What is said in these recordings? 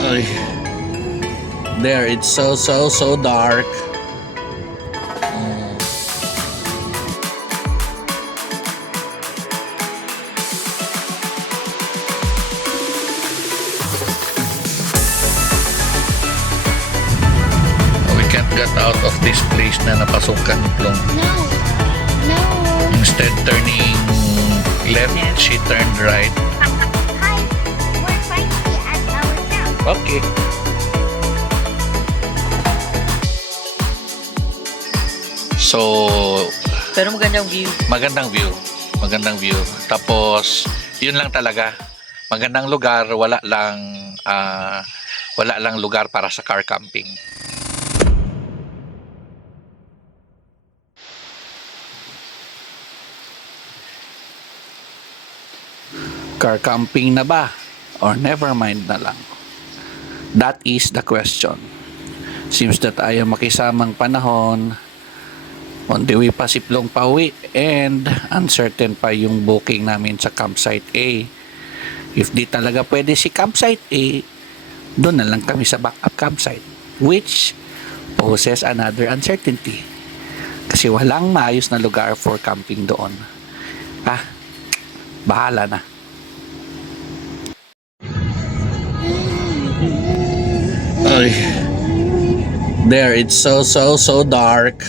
Ay, there, it's so dark. We can't get out of this place na napasukan ni Plong. No. Instead turning left, she turned right. Hi, we're finally at our camp. Okay. So, Pero magandang view. Magandang view. Tapos, yun lang talaga. Magandang lugar, wala lang lugar para sa car camping. Car camping na ba? Or never mind na lang? That is the question. Seems that ayaw makisamang panahon. On the way pa si Plong pauwi and uncertain pa yung booking namin sa campsite A. If di talaga pwede si campsite A, doon na lang kami sa backup campsite, which poses another uncertainty. Kasi walang maayos na lugar for camping doon. Bahala na. Ay, there, it's so dark.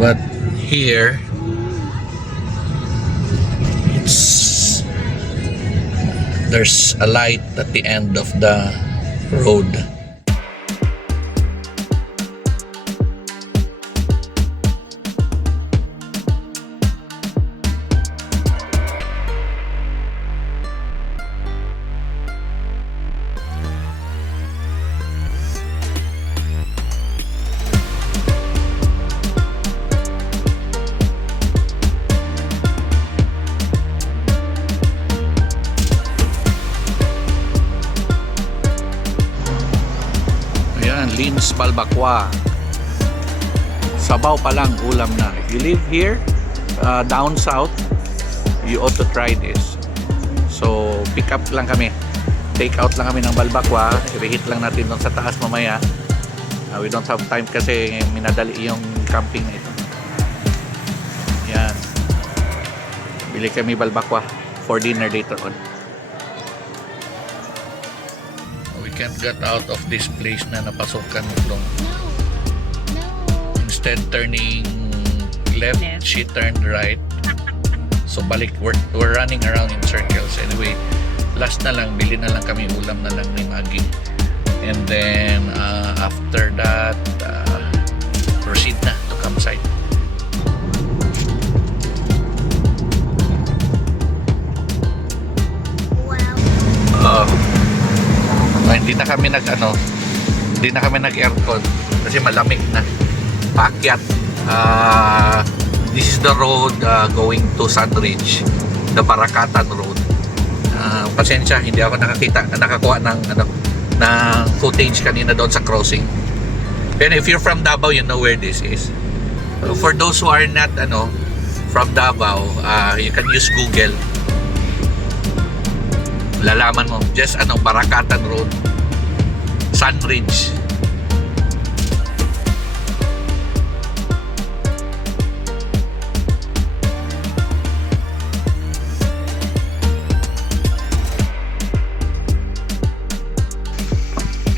But here, there's a light at the end of the road. Lins Balbacua. Sabaw pa lang, ulam na. If you live here, down south, you ought to try this. So, pick up lang kami. Take out lang kami ng Balbacua. I-reheat lang natin doon sa taas mamaya. We don't have time kasi minadali yung camping na ito. Yan. Bili kami Balbacua for dinner later on. Can't get out of this place na napasukan ni Plong. Instead turning left, she turned right. So balik, we're running around in circles. Anyway, last na lang, bili na lang kami, ulam na lang ni Maggie. And then after that, proceed na to campsite. Hindi na kami nag-aircon kasi malamig na. Paakyat. This is the road going to Sunridge, the Barakatan Road. Pasensya, hindi ako nakakuha ng footage kanina doon sa crossing. And if you're from Davao, you know where this is. For those who are not from Davao, you can use Google. Lalaman mo, just Barakatan Road, Sunridge.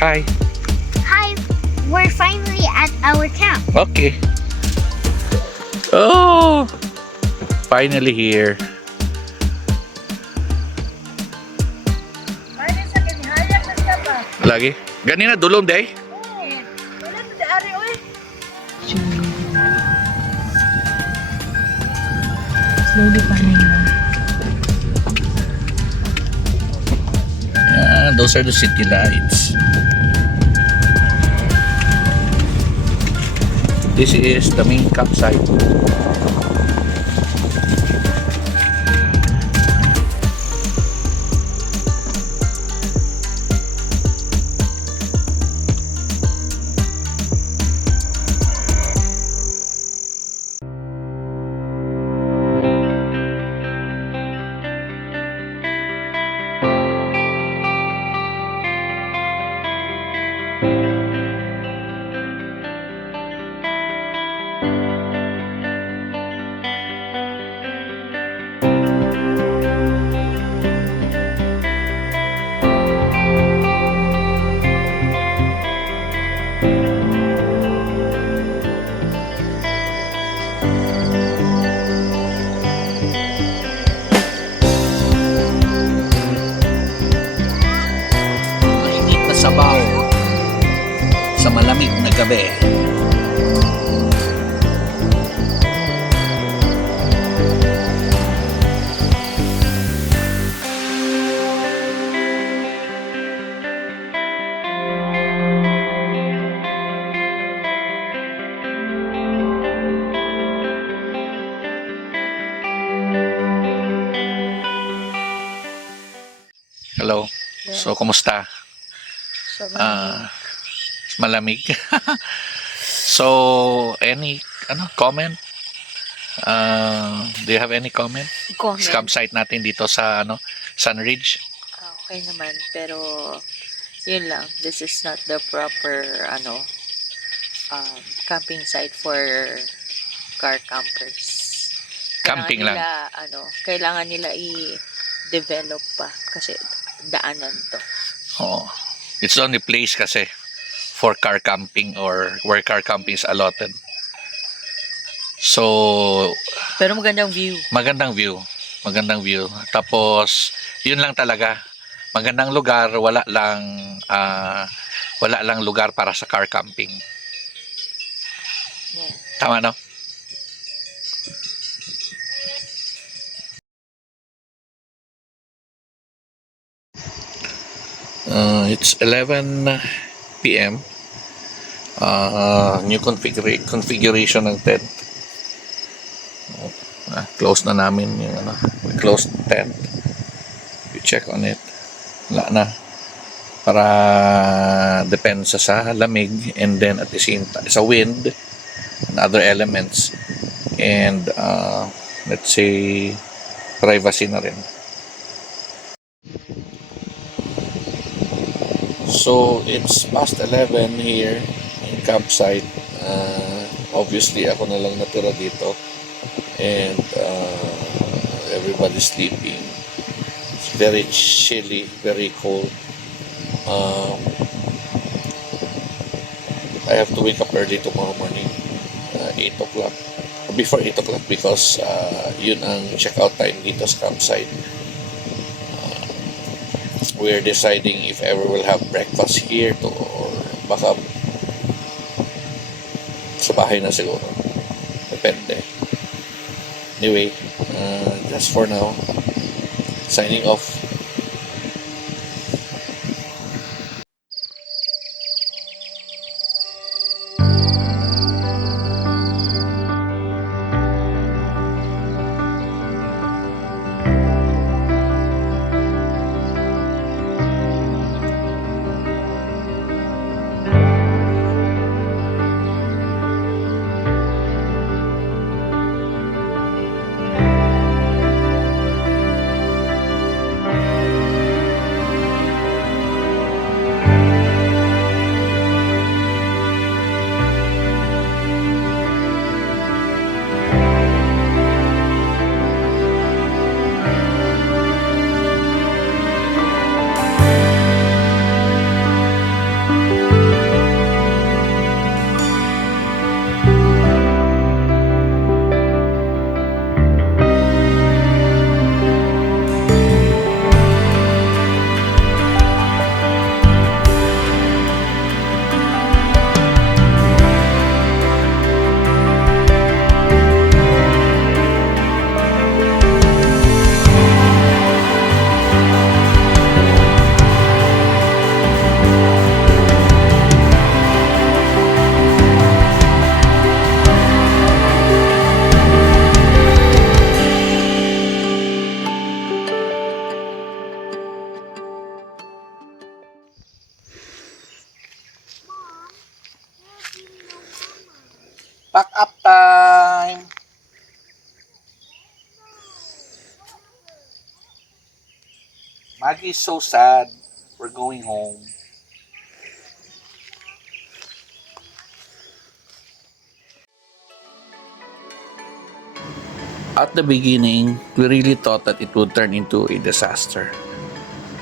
Hi. Hi, we're finally at our camp. Okay. Oh, finally here. Lagi. Ganina dulong day. Wala na daari, oy. Slowly pa na yun. Yeah, those are the city lights. This is the main campsite. sa malamig na gabi. Hello. So, kumusta? So, Malamig. So, any comment? Do you have any comment? comment. Campsite natin dito sa Sunridge. Okay naman, pero yun lang. This is not the proper camping site for car campers. Camping lang. Kailangan nila i-develop pa kasi daanan to. Oo. It's the only place kasi for car camping or where car camping is allotted. So, Pero magandang view. magandang view. Magandang view. Tapos, yun lang talaga. Magandang lugar, wala lang lugar para sa car camping. Yeah. Tama, no? It's 11 p.m. New configuration ng tent. Close na namin yung we closed tent. We check on it. Wala na. Para depends sa lamig, and then at the same time sa wind and other elements, and let's say privacy na rin. So it's past 11 here in campsite. Obviously ako na lang natira dito, and everybody's sleeping. It's very chilly, very cold. I have to wake up early tomorrow morning, 8 o'clock. Before 8 o'clock, because yun ang check-out time dito sa campsite. We're deciding if ever we'll have breakfast here or baka sa bahay na siguro. Depende. Anyway, just for now, signing off. Pack up time. Maggie is so sad. We're going home. At the beginning, we really thought that it would turn into a disaster.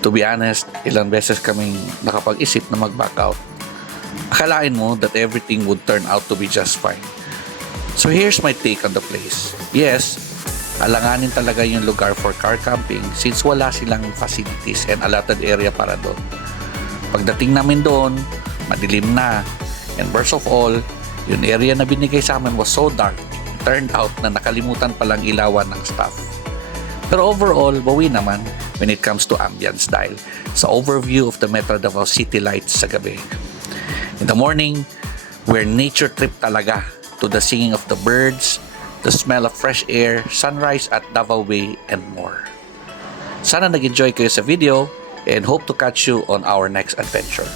To be honest, ilang beses kaming nakapag-isip na mag-back out. Akalain mo that everything would turn out to be just fine. So here's my take on the place. Yes, alanganin talaga yung lugar for car camping since wala silang facilities and allotted area para doon. Pagdating namin doon, madilim na. And worst of all, yung area na binigay sa amin was so dark. Turned out na nakalimutan palang ilawan ng staff. Pero overall, bawi naman when it comes to ambience dahil sa overview of the Metro Davao City lights sa gabi. In the morning, we're nature trip talaga to the singing of the birds, the smell of fresh air, sunrise at Davao Bay, and more. Sana nag-enjoy kayo sa video and hope to catch you on our next adventure.